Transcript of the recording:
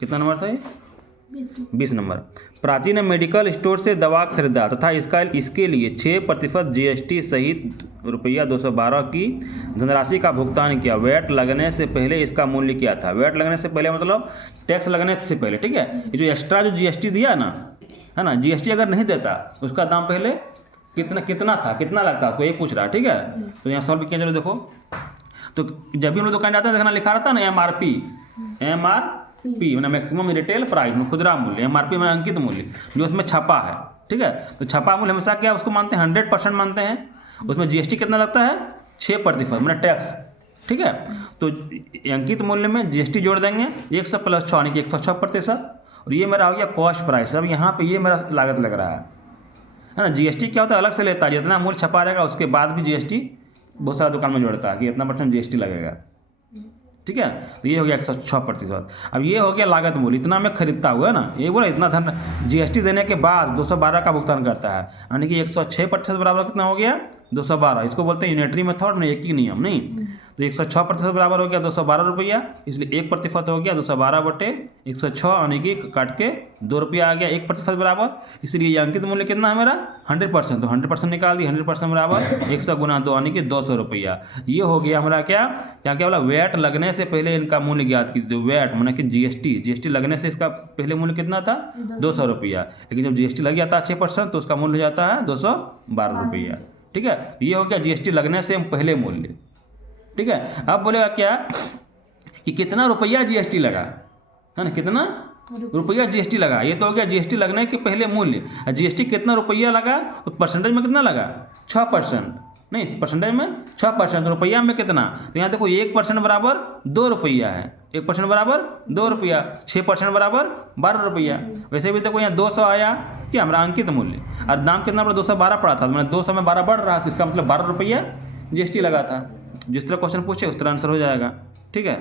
कितना नंबर था ये? 20 नंबर। प्राची ने मेडिकल स्टोर से दवा खरीदा तथा इसके लिए 6% GST सहित ₹212 की धनराशि का भुगतान किया। वैट लगने से पहले इसका मूल्य क्या था? वैट लगने से पहले मतलब टैक्स लगने से पहले, ठीक है। ये जो एक्स्ट्रा जो GST दिया ना, है ना, GST अगर नहीं देता उसका दाम पहले कितना था, कितना लगता है उसको, ये पूछ रहा है, ठीक है। तो यहाँ सॉल्व किया, चलो देखो। तो जब भी हम लोग दुकान जाते हैं देखना लिखा रहता है ना MRP मतलब मैक्सिमम रिटेल प्राइस में खुदरा मूल्य, MRP में अंकित मूल्य जो उसमें छपा है, ठीक है। तो छपा मूल्य हमेशा क्या उसको मानते हैं 100% मानते हैं। उसमें GST कितना लगता है? 6% मतलब टैक्स, ठीक है। तो अंकित मूल्य में GST जोड़ देंगे 100 + 6 यानी कि 106%। और ये मेरा हो गया कॉस्ट प्राइस। अब यहाँ पे ये मेरा लागत लग रहा है ना। GST क्या होता है अलग से लेता है, जितना मूल्य छपा रहेगा उसके बाद भी GST बहुत सारा दुकान में जोड़ता है कि इतना % GST लगेगा, ठीक है। तो ये हो गया 106%। अब ये हो गया लागत मूल्य, इतना मैं खरीदता हुआ है ना, ये बोला इतना धन GST देने के बाद 212 का भुगतान करता है, यानी कि 106% बराबर कितना हो गया? 212। इसको बोलते हैं यूनिटरी मेथड में एक ही नियम, नहीं। तो 106% बराबर हो गया 212 रुपया, इसलिए 1% हो गया 212/106 यानी कि काट के 2 रुपया आ गया 1% बराबर। इसलिए ये अंकित मूल्य कितना है मेरा? 100%। तो 100% निकाल दी, 100% बराबर 100 × 2 यानी कि 200 रुपया। ये हो गया हमारा क्या बोला? वैट लगने से पहले इनका मूल्य ज्ञात कीजिए। वैट माना कि GST लगने से इसका पहले मूल्य कितना था? 200 रुपया। लेकिन जब GST लग जाता है 6% तो उसका मूल्य हो जाता है 212 रुपया, ठीक है। ये हो गया GST लगने से पहले मूल्य, ठीक है। अब बोलेगा क्या कि कितना रुपया GST लगा, है ना, कितना रुपया GST लगा। ये तो हो गया GST लगने के पहले मूल्य। GST कितना रुपया लगा तो परसेंटेज में कितना लगा? 6%, नहीं परसेंटेज में 6%, रुपया में कितना? तो यहाँ देखो 1% बराबर 2 रुपया है, 1% बराबर 2 रुपया, 6% बराबर 12 रुपया। वैसे भी देखो यहाँ 200 आया क्या हमारा अंकित मूल्य, और दाम कितना पड़ा? 212 पड़ा था, मैंने 200 में 12 बढ़ रहा है, इसका मतलब 12 रुपया GST लगा था। जिस तरह क्वेश्चन पूछे उस तरह आंसर हो जाएगा, ठीक है।